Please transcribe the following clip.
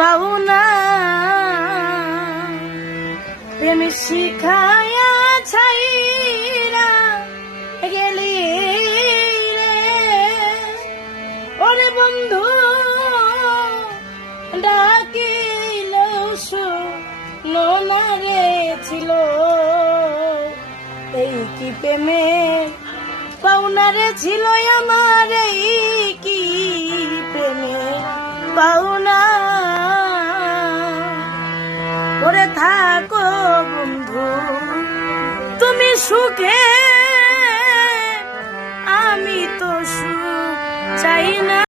পাওনা প্রেম শিখায়া ছাইরা গেলি রে ওরে বন্ধু ডাকিল নোনারে ছিল এই কি প্রেমে পাওনারে ছিল আমার এই